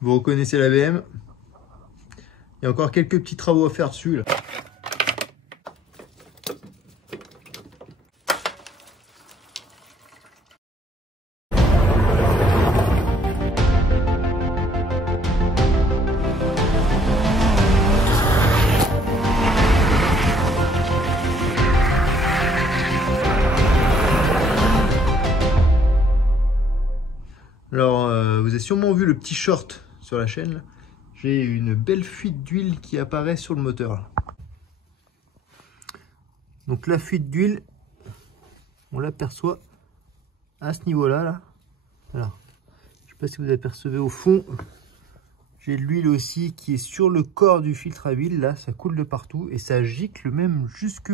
Vous reconnaissez la BM. Il y a encore quelques petits travaux à faire dessus là. Alors, vous avez sûrement vu le petit short sur la chaîne là. J'ai une belle fuite d'huile qui apparaît sur le moteur là. Donc la fuite d'huile, on l'aperçoit à ce niveau-là là. Alors, je ne sais pas si vous apercevez au fond, j'ai de l'huile aussi qui est sur le corps du filtre à huile là, ça coule de partout et ça gicle même jusque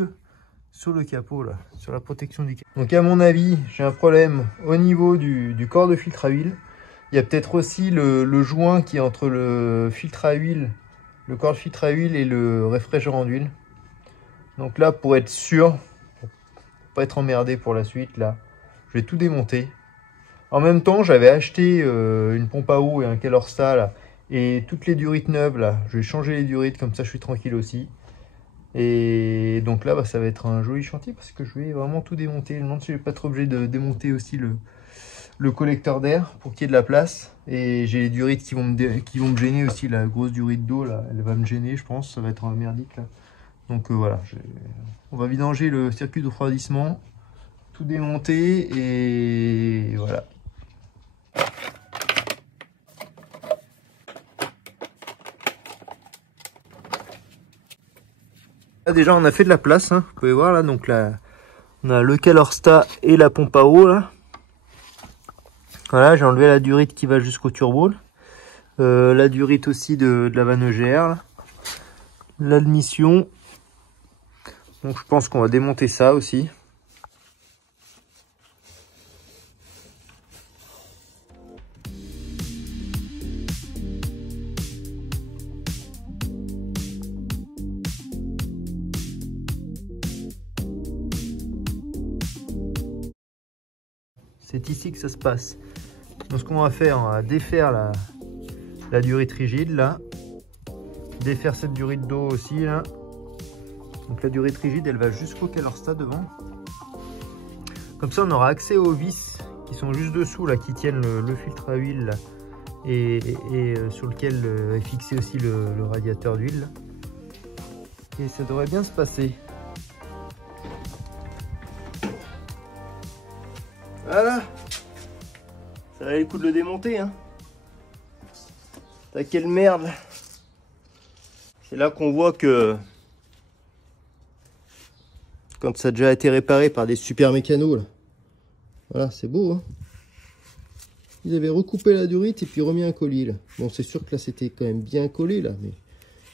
sur le capot là, sur la protection du capot. Donc à mon avis, j'ai un problème au niveau du corps de filtre à huile. Il y a peut-être aussi le joint qui est entre le filtre à huile, le corps de filtre à huile et le réfrigérant d'huile. Donc là, pour être sûr, pour pas être emmerdé pour la suite, là, je vais tout démonter. En même temps, j'avais acheté une pompe à eau et un Kelorsta là, et toutes les durites neuves là. Je vais changer les durites, comme ça je suis tranquille aussi. Et donc là, bah, ça va être un joli chantier parce que je vais vraiment tout démonter. Je me demande si je vais pas être obligé de démonter aussi le collecteur d'air pour qu'il y ait de la place. Et j'ai les durites qui vont me gêner aussi. La grosse durite d'eau là, elle va me gêner, je pense. Ça va être un merdique là. Donc voilà, on va vidanger le circuit de refroidissement, tout démonter et voilà. Là, déjà on a fait de la place, hein. Vous pouvez voir là, donc là on a le Kelorsta et la pompe à eau là. Voilà, j'ai enlevé la durite qui va jusqu'au turbo, la durite aussi de la vanne EGR, l'admission. Donc je pense qu'on va démonter ça aussi. C'est ici que ça se passe. Donc ce qu'on va faire, on va défaire la durite rigide là. Défaire cette durite d'eau aussi là. Donc la durite rigide, elle va jusqu'au Kelorsta devant. Comme ça, on aura accès aux vis qui sont juste dessous là, qui tiennent le filtre à huile là, et sur lequel est fixé aussi le radiateur d'huile. Et ça devrait bien se passer. Voilà. Ça valait le coup de le démonter, hein. T'as quelle merde. C'est là qu'on voit que quand ça a déjà été réparé par des super mécanos, là. Voilà, c'est beau, hein. Ils avaient recoupé la durite et puis remis un colis, là. Bon, c'est sûr que là, c'était quand même bien collé, là. Mais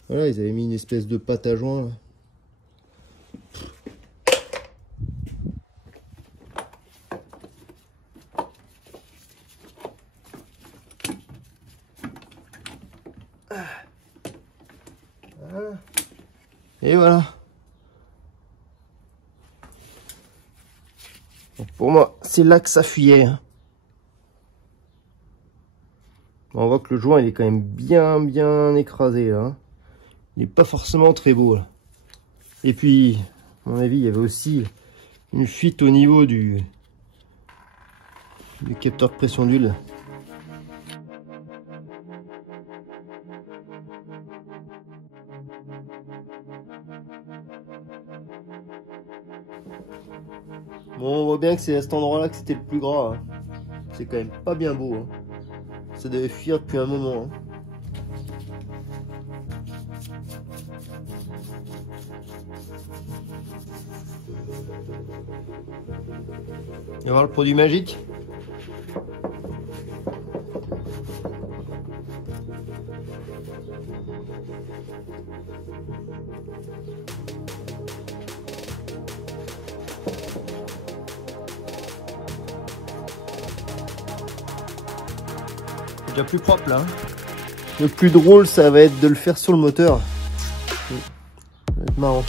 voilà, ils avaient mis une espèce de pâte à joint, là. Voilà. Et voilà. Donc pour moi, c'est là que ça fuyait, hein. On voit que le joint, il est quand même bien écrasé, là, hein. Il n'est pas forcément très beau, là. Et puis, à mon avis, il y avait aussi une fuite au niveau du capteur de pression d'huile. Bon, on voit bien que c'est à cet endroit-là que c'était le plus gras, hein. C'est quand même pas bien beau, hein. Ça devait fuir depuis un moment, hein. On va voir le produit magique. C'est déjà plus propre là, hein. Le plus drôle, ça va être de le faire sur le moteur. Ça va être marrant.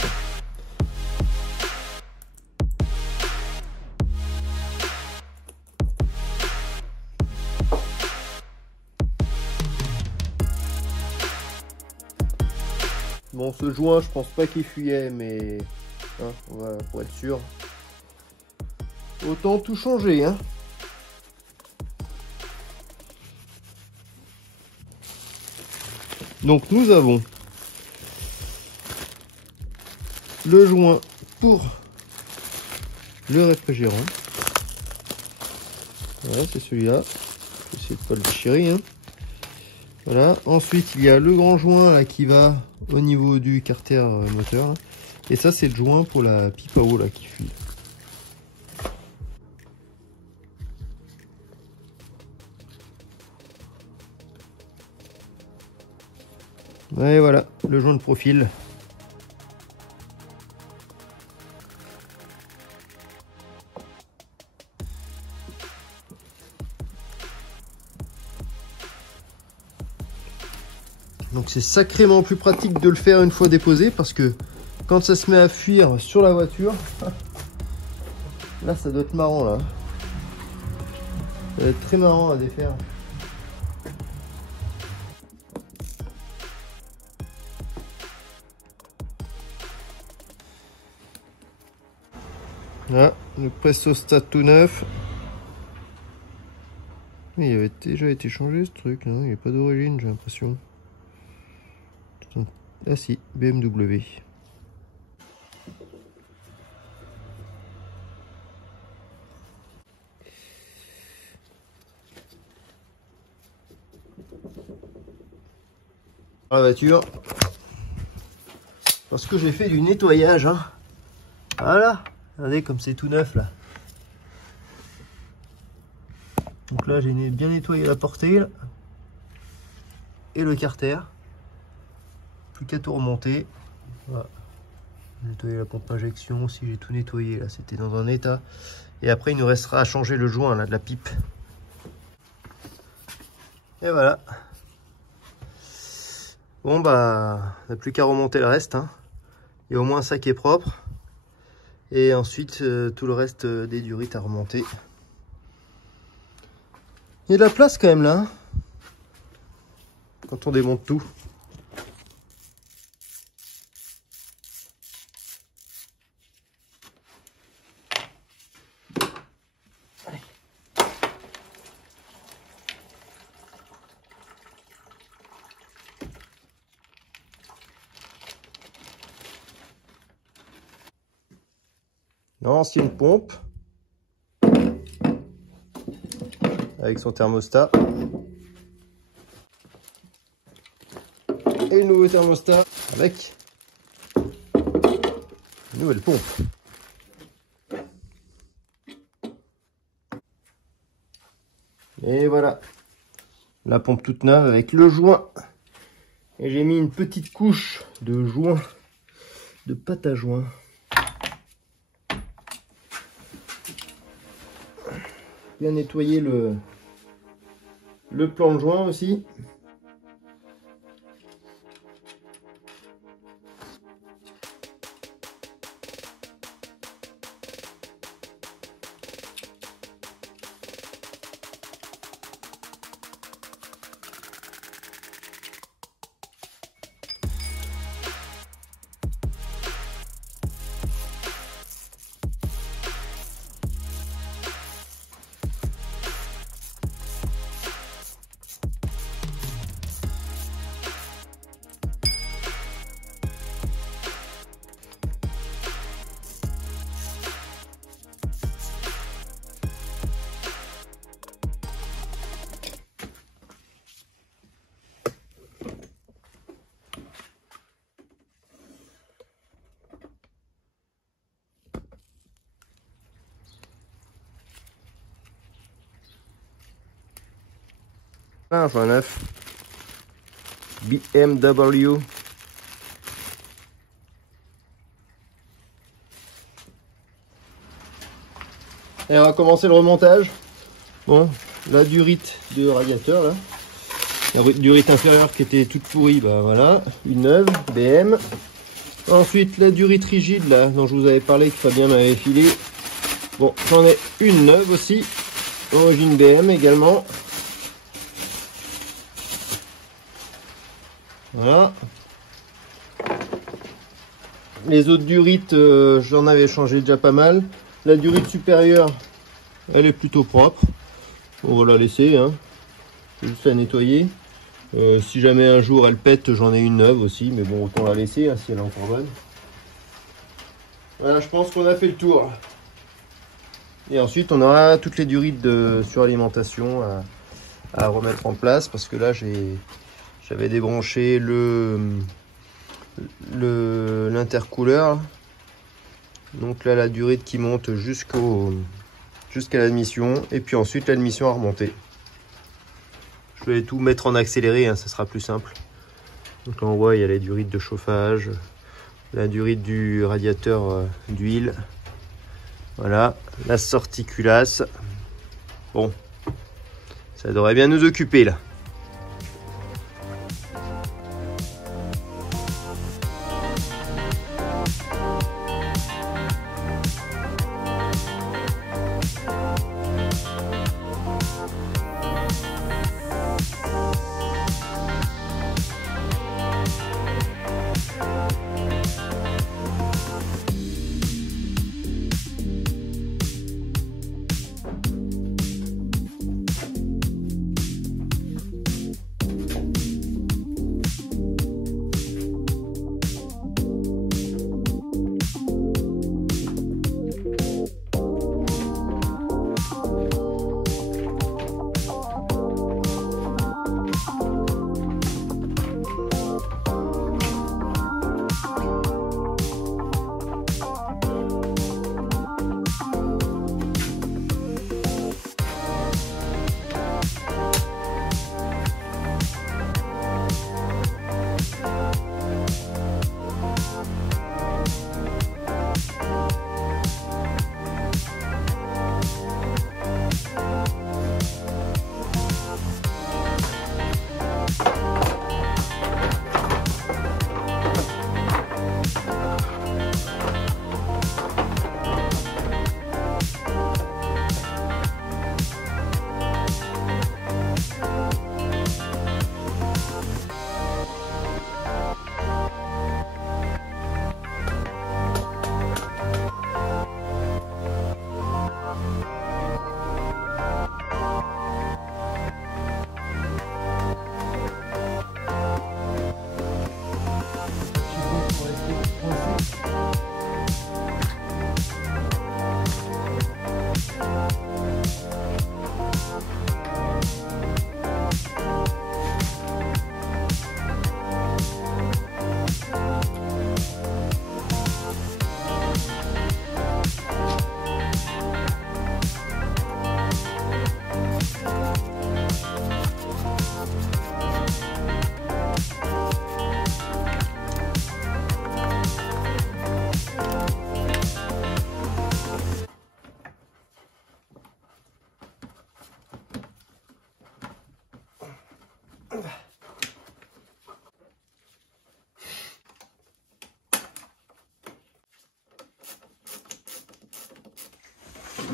Bon, ce joint, je pense pas qu'il fuyait, mais hein, voilà, pour être sûr. Autant tout changer, hein. Donc nous avons le joint pour le réfrigérant. Voilà, c'est celui-là. Je vais essayer de pas le déchirer, hein. Voilà. Ensuite, il y a le grand joint là qui va au niveau du carter moteur. Là. Et ça, c'est le joint pour la pipe à eau là qui fuit. Et voilà, le joint de profil. Donc c'est sacrément plus pratique de le faire une fois déposé parce que quand ça se met à fuir sur la voiture, là ça doit être marrant là. Ça doit être très marrant à défaire. Là, le pressostat tout neuf. Il avait déjà été changé ce truc, non? Il n'est pas d'origine, j'ai l'impression. Ah si, BMW. La voiture. Parce que j'ai fait du nettoyage, hein. Voilà. Regardez comme c'est tout neuf là. Donc là j'ai bien nettoyé la portée et le carter. Plus qu'à tout remonter. Voilà. Nettoyer la pompe injection aussi, j'ai tout nettoyé là, c'était dans un état. Et après il nous restera à changer le joint là de la pipe. Et voilà. Bon bah on n'a plus qu'à remonter le reste, hein. Il y a au moins ça qui est propre. Et ensuite tout le reste des durites à remonter. Il y a de la place quand même là, hein, quand on démonte tout. L'ancienne pompe avec son thermostat et le nouveau thermostat avec une nouvelle pompe. Et voilà la pompe toute neuve avec le joint. Et j'ai mis une petite couche de joint, de pâte à joint. Bien nettoyer le plan de joint aussi. Enfin neuf. BMW. Et on va commencer le remontage. Bon, la durite de radiateur là. La durite inférieure qui était toute pourrie, bah voilà, une neuve, BM. Ensuite la durite rigide là, dont je vous avais parlé, que Fabien m'avait filé. Bon, j'en ai une neuve aussi, origine BM également. Voilà. Les autres durites, j'en avais changé déjà pas mal. La durite supérieure, elle est plutôt propre. On va la laisser, hein. Juste à nettoyer. Si jamais un jour elle pète, j'en ai une neuve aussi, mais bon, autant la laisser hein, si elle est encore bonne. Voilà, je pense qu'on a fait le tour. Et ensuite, on aura toutes les durites de suralimentation à remettre en place, parce que là, j'avais débranché l'intercooleur. Donc là, la durite qui monte jusqu'à l'admission, et puis ensuite l'admission à remonter. Je vais tout mettre en accéléré, hein, ça sera plus simple. Donc là, on voit, il y a la durite de chauffage, la durite du radiateur d'huile. Voilà, la sortie culasse. Bon, ça devrait bien nous occuper là.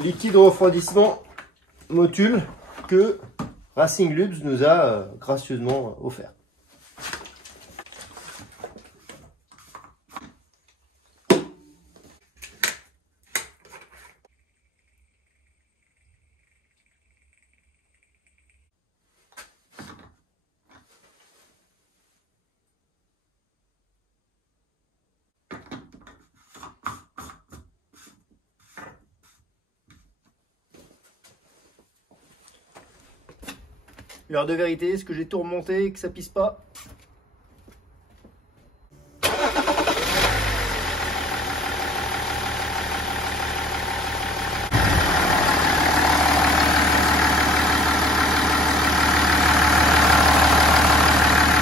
Liquide refroidissement Motul que Racing Lubes nous a gracieusement offert. L'heure de vérité, est-ce que j'ai tout remonté et que ça pisse pas?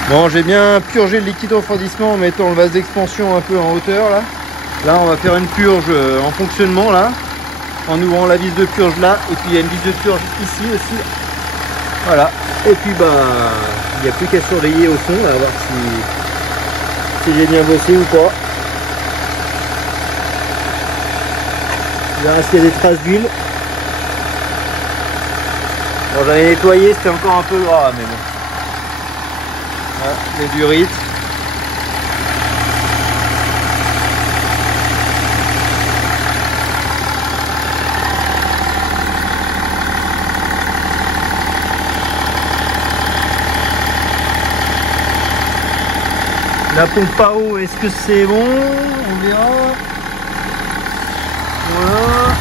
Bon, j'ai bien purgé le liquide refroidissement en mettant le vase d'expansion un peu en hauteur là. Là, on va faire une purge en fonctionnement là, en ouvrant la vis de purge là, et puis il y a une vis de purge ici aussi. Voilà. Et puis bah, il n'y a plus qu'à surveiller au fond, là, à voir si j'ai bien bossé ou pas. Il va rester des traces d'huile. Bon, j'avais nettoyé, c'était encore un peu gras, mais bon. Voilà, les durites. La pompe à eau, est-ce que c'est bon? On verra. Voilà.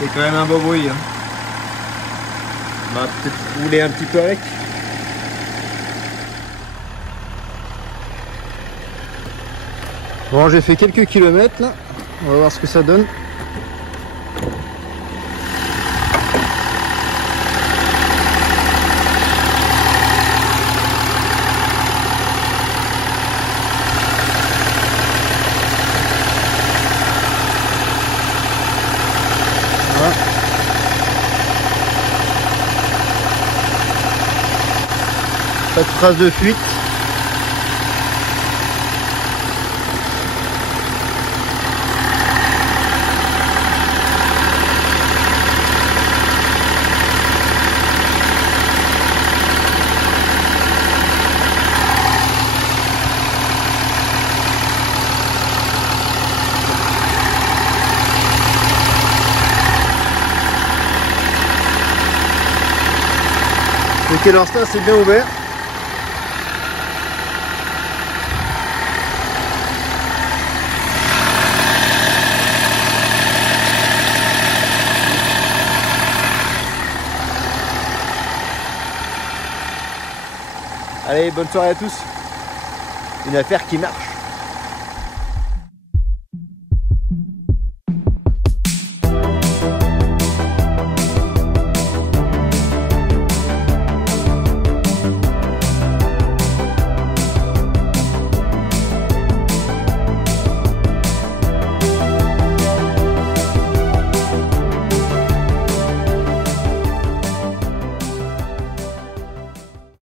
C'est quand même un beau bruit. Hein. On va peut-être rouler un petit peu avec. Bon, j'ai fait quelques kilomètres là. On va voir ce que ça donne. Voilà. Pas de trace de fuite. Ok, alors ça c'est bien ouvert. Allez, bonne soirée à tous. Une affaire qui marche.